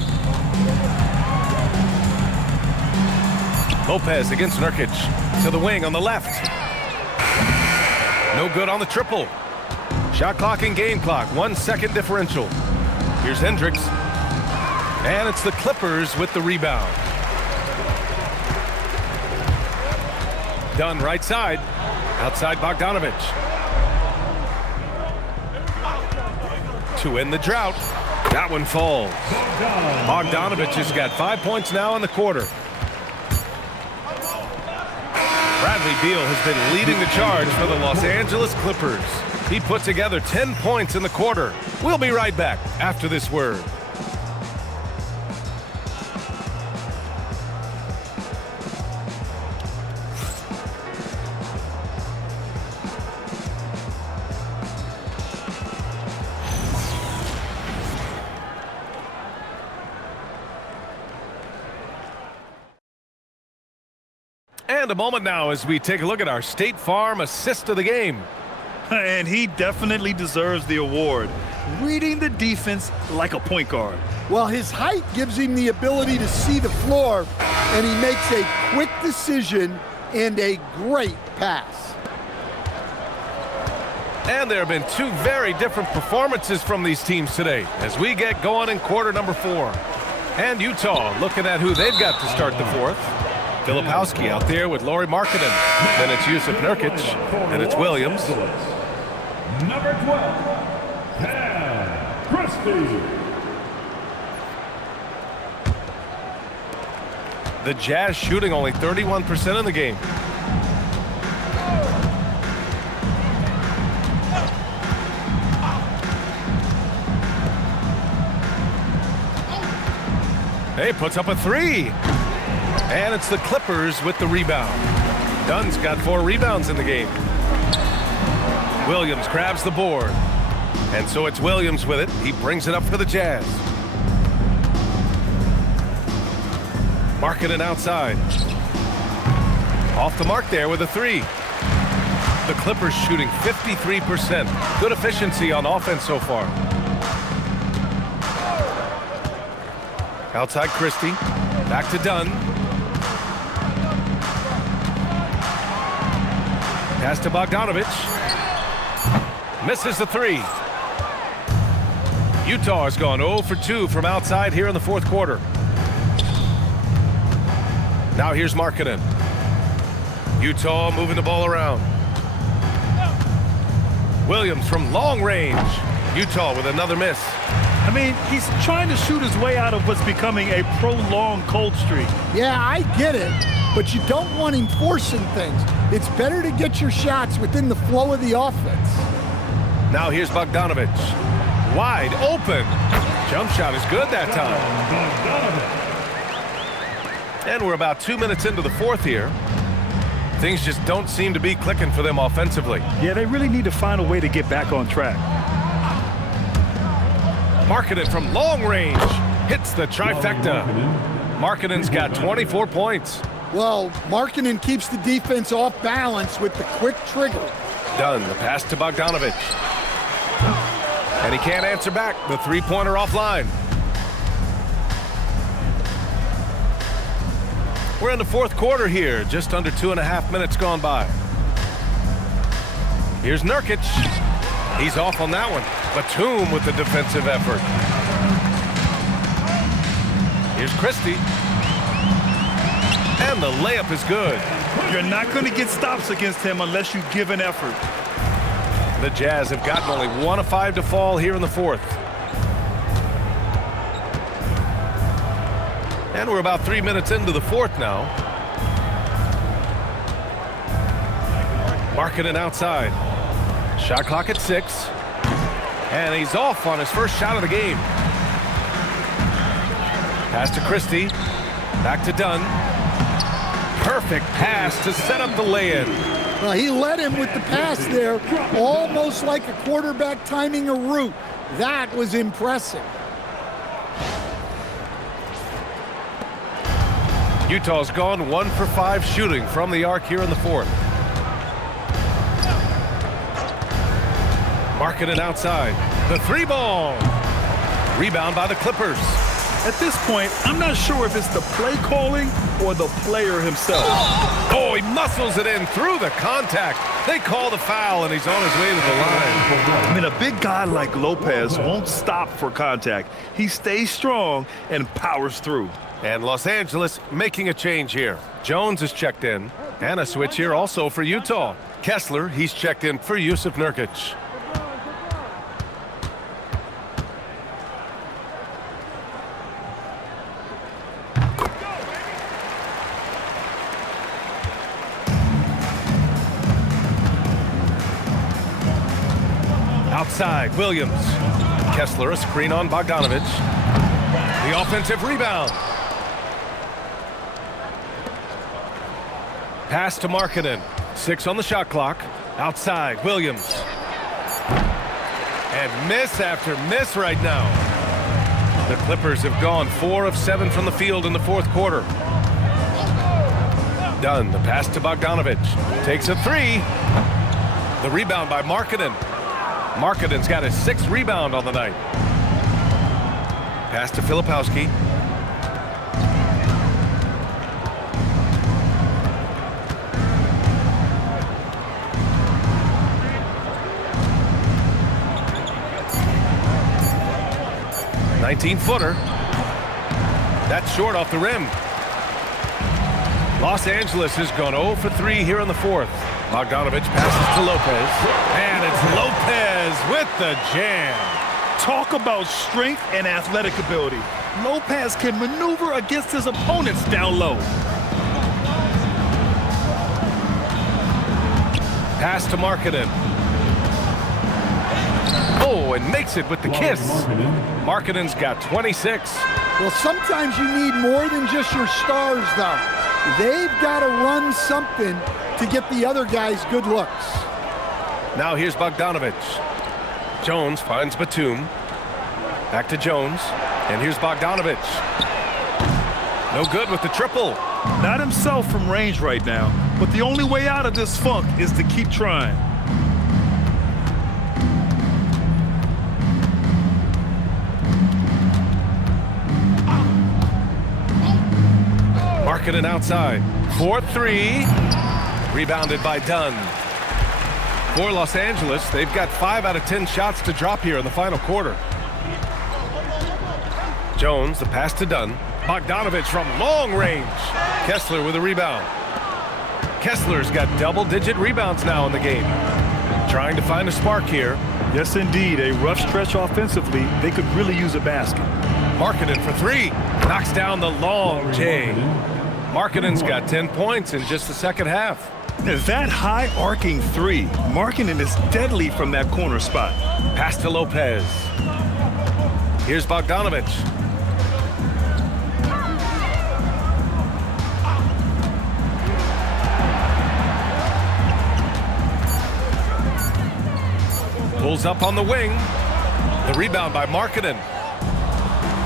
Lopez against Nurkic. To the wing on the left. No good on the triple. Shot clock and game clock. 1 second differential. Here's Hendricks. And it's the Clippers with the rebound. Dunn right side. Outside Bogdanovich. To end the drought. That one falls. Bogdanovich has got 5 points now in the quarter. Bradley Beal has been leading the charge for the Los Angeles Clippers. He put together 10 points in the quarter. We'll be right back after this word. And a moment now as we take a look at our State Farm assist of the game. And he definitely deserves the award. Reading the defense like a point guard. Well, his height gives him the ability to see the floor, and he makes a quick decision and a great pass. And there have been two very different performances from these teams today as we get going in quarter number 4. And Utah looking at who they've got to start the fourth. Filipowski out there with Lauri Markkanen. Then it's Jusuf Nurkic. And it's Williams. Number 12, Cam Christie. The Jazz shooting only 31% in the game. Hey, puts up a three. And it's the Clippers with the rebound. Dunn's got 4 rebounds in the game. Williams grabs the board. And so it's Williams with it. He brings it up for the Jazz. Markkanen outside. Off the mark there with a 3. The Clippers shooting 53%. Good efficiency on offense so far. Outside Christie. Back to Dunn. Pass to Bogdanovich. Misses the 3. Utah has gone 0 for 2 from outside here in the fourth quarter. Now here's Markkanen. Utah moving the ball around. Williams from long range. Utah with another miss. I mean, he's trying to shoot his way out of what's becoming a prolonged cold streak. Yeah, I get it, but you don't want him forcing things. It's better to get your shots within the flow of the offense. Now here's Bogdanovich. Wide open. Jump shot is good that time. And we're about 2 minutes into the fourth here. Things just don't seem to be clicking for them offensively. Yeah, they really need to find a way to get back on track. Markkanen from long range hits the trifecta. Markkanen's got 24 points. Well, Markkanen keeps the defense off balance with the quick trigger. Dunn, the pass to Bogdanovich. And he can't answer back. The three-pointer offline. We're in the fourth quarter here. Just under 2.5 minutes gone by. Here's Nurkic. He's off on that one. Batum with the defensive effort. Here's Christie. And the layup is good. You're not going to get stops against him unless you give an effort. The Jazz have gotten only 1 of 5 to fall here in the fourth. And we're about 3 minutes into the fourth now. Markkanen outside. Shot clock at 6. And he's off on his first shot of the game. Pass to Christie. Back to Dunn. Perfect pass to set up the lay-in. Well, he led him with the pass there, almost like a quarterback timing a route. That was impressive. Utah's gone 1 for 5 shooting from the arc here in the fourth. Markkanen outside. The 3-ball. Rebound by the Clippers. At this point, I'm not sure if it's the play calling or the player himself. Oh, he muscles it in through the contact. They call the foul, and he's on his way to the line. I mean, a big guy like Lopez won't stop for contact. He stays strong and powers through. And Los Angeles making a change here. Jones is checked in, and a switch here also for Utah. Kessler, he's checked in for Yusuf Nurkic. Outside, Williams. Kessler, a screen on Bogdanovich. The offensive rebound. Pass to Markkanen. 6 on the shot clock. Outside, Williams. And miss after miss right now. The Clippers have gone 4 of 7 from the field in the fourth quarter. Dunn, the pass to Bogdanovich. Takes a 3. The rebound by Markkanen. Markkanen's got his 6th rebound on the night. Pass to Filipowski. "19-footer. That's short off the rim. Los Angeles has gone 0 for 3 here in the fourth. Bogdanovich passes to Lopez. And it's Lopez with the jam. Talk about strength and athletic ability. Lopez can maneuver against his opponents down low. Pass to Markkanen. Oh, and makes it with the kiss. Markkanen's got 26. Well, sometimes you need more than just your stars, though. They've got to run something to get the other guys good looks. Now here's Bogdanovich. Jones finds Batum. Back to Jones. And here's Bogdanovich. No good with the triple. Not himself from range right now, but the only way out of this funk is to keep trying. Markkanen outside. 4-3. Rebounded by Dunn. For Los Angeles, they've got 5 out of 10 shots to drop here in the final quarter. Jones, the pass to Dunn. Bogdanovich from long range. Kessler with a rebound. Kessler's got double-digit rebounds now in the game. Trying to find a spark here. Yes, indeed. A rough stretch offensively. They could really use a basket. Markkanen for 3. Knocks down the long J. Markkanen's got 10 points in just the second half. That high arcing 3. Markkanen is deadly from that corner spot. Pass to Lopez. Here's Bogdanovich. Pulls up on the wing. The rebound by Markkanen.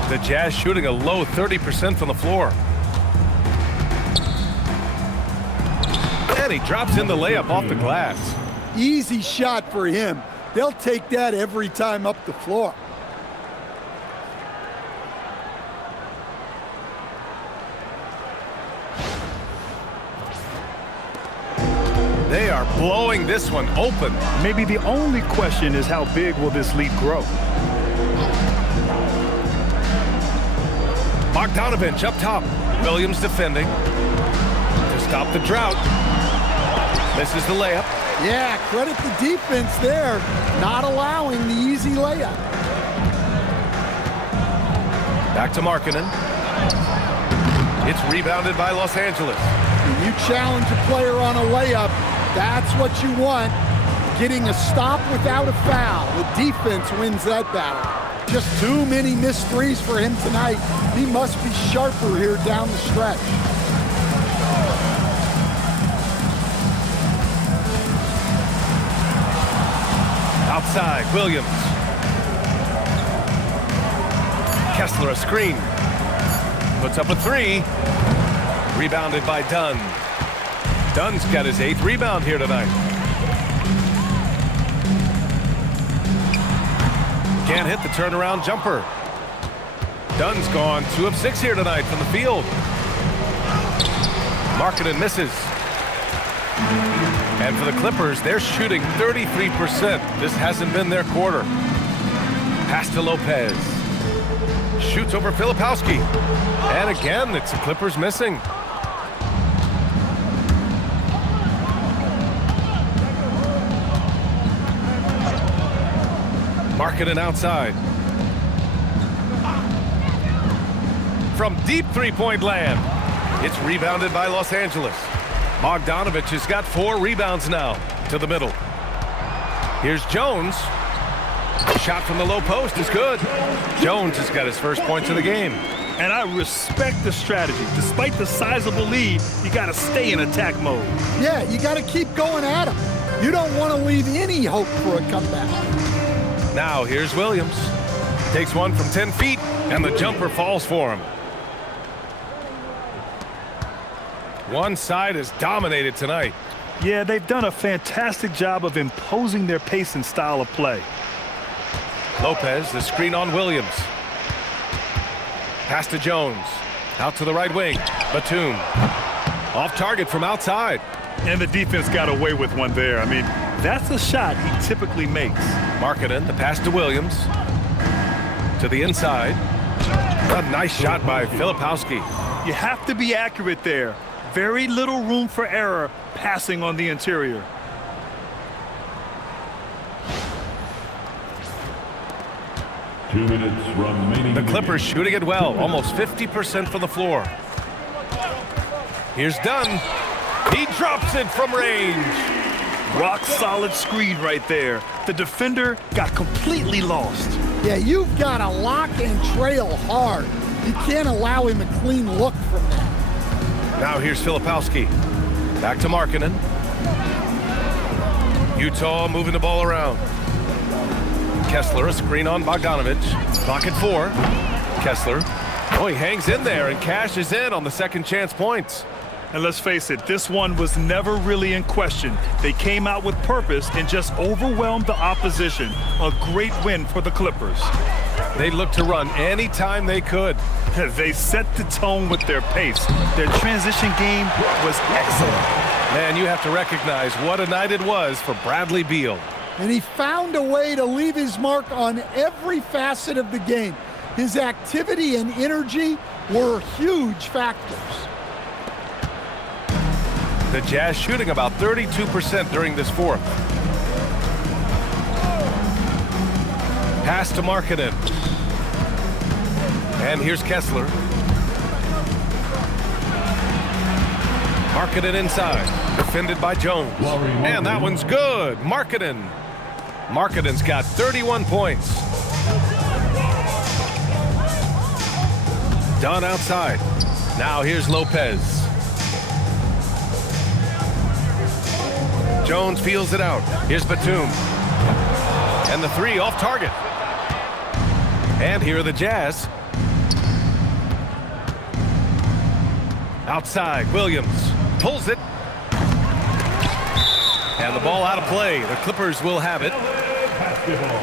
The Jazz shooting a low 30% from the floor. And he drops in the layup off the glass. Easy shot for him. They'll take that every time up the floor. They are blowing this one open. Maybe the only question is how big will this lead grow? Bogdanovich up top. Williams defending. To stop the drought. Misses the layup. Yeah, credit the defense there, not allowing the easy layup. Back to Markkanen. It's rebounded by Los Angeles. When you challenge a player on a layup, that's what you want. Getting a stop without a foul. The defense wins that battle. Just too many missed threes for him tonight. He must be sharper here down the stretch. Outside, Williams. Kessler a screen. Puts up a 3. Rebounded by Dunn. Dunn's got his 8th rebound here tonight. Can't hit the turnaround jumper. Dunn's gone 2 of 6 here tonight from the field. Markkanen misses. And for the Clippers, they're shooting 33%. This hasn't been their quarter. Pass to Lopez. Shoots over Filipowski. And again, it's the Clippers missing. Markkanen outside. From deep three-point land. It's rebounded by Los Angeles. Bogdanovich has got 4 rebounds now to the middle. Here's Jones. Shot from the low post is good. Jones has got his first points of the game. And I respect the strategy. Despite the sizable lead, you got to stay in attack mode. Yeah, you got to keep going at him. You don't want to leave any hope for a comeback. Now here's Williams. Takes one from 10 feet, and the jumper falls for him. One side is dominated tonight. Yeah, they've done a fantastic job of imposing their pace and style of play. Lopez, the screen on Williams. Pass to Jones. Out to the right wing. Batum. Off target from outside. And the defense got away with one there. I mean, that's a shot he typically makes. Markkanen, the pass to Williams. To the inside. A nice shot by Filipowski. You have to be accurate there. Very little room for error passing on the interior. The Clippers shooting it well, almost 50% from the floor. Here's Dunn. He drops it from range. Rock solid screen right there. The defender got completely lost. Yeah, you've got to lock and trail hard. You can't allow him a clean look from that. Now here's Filipowski. Back to Markkanen. Utah moving the ball around. Kessler, a screen on Bogdanovich. Clock at 4. Kessler. Oh, he hangs in there and cashes in on the second chance points. And let's face it, this one was never really in question. They came out with purpose and just overwhelmed the opposition. A great win for the Clippers. They looked to run anytime they could. They set the tone with their pace. Their transition game was excellent. Man, you have to recognize what a night it was for Bradley Beal. And he found a way to leave his mark on every facet of the game. His activity and energy were huge factors. The Jazz shooting about 32% during this fourth. Pass to Markkanen. And here's Kessler. Markkanen inside. Defended by Jones. And that one's good. Markkanen's got 31 points. Dunn outside. Now here's Lopez. Jones feels it out. Here's Batum. And the 3 off target. And here are the Jazz. Outside, Williams pulls it. And the ball out of play. The Clippers will have it. Basketball.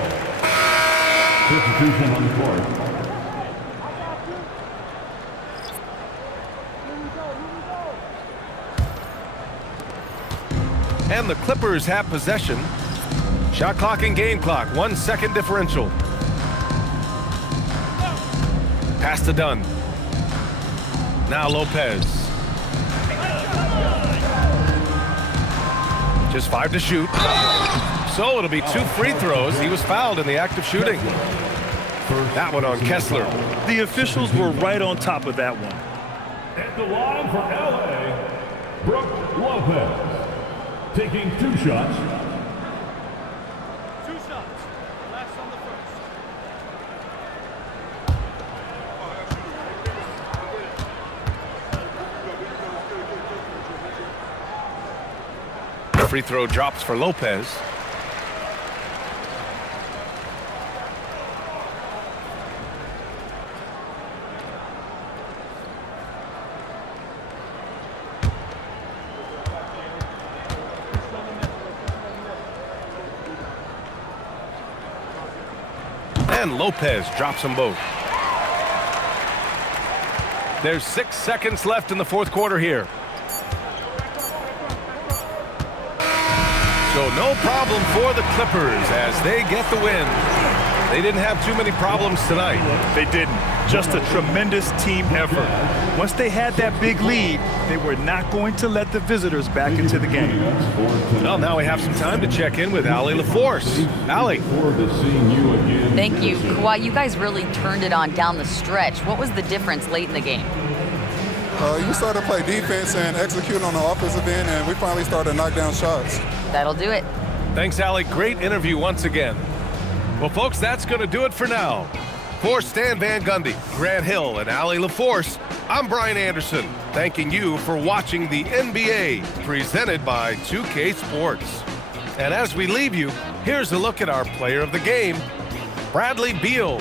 Substitution on the court. And the Clippers have possession. Shot clock and game clock, 1 second differential. Pass to Dunn. Now Lopez. Just 5 to shoot. So it'll be 2 free throws. He was fouled in the act of shooting. That one on Kessler. The officials were right on top of that one. At the line for LA, Brook Lopez. Taking 2 shots. 2 shots. Last on the first. The free throw drops for Lopez. and Lopez drops them both. There's 6 seconds left in the fourth quarter here. So no problem for the Clippers as they get the win. They didn't have too many problems tonight. They didn't. Just a tremendous team effort. Once they had that big lead, they were not going to let the visitors back into the game. Well, now we have some time to check in with Allie LaForce. Allie. Thank you. Kawhi, you guys really turned it on down the stretch. What was the difference late in the game? You started to play defense and execute on the offensive end, and we finally started to knock down shots. That'll do it. Thanks, Allie. Great interview once again. Well, folks, that's going to do it for now. For Stan Van Gundy, Grant Hill, and Allie LaForce, I'm Brian Anderson, thanking you for watching the NBA presented by 2K Sports. And as we leave you, here's a look at our player of the game, Bradley Beal.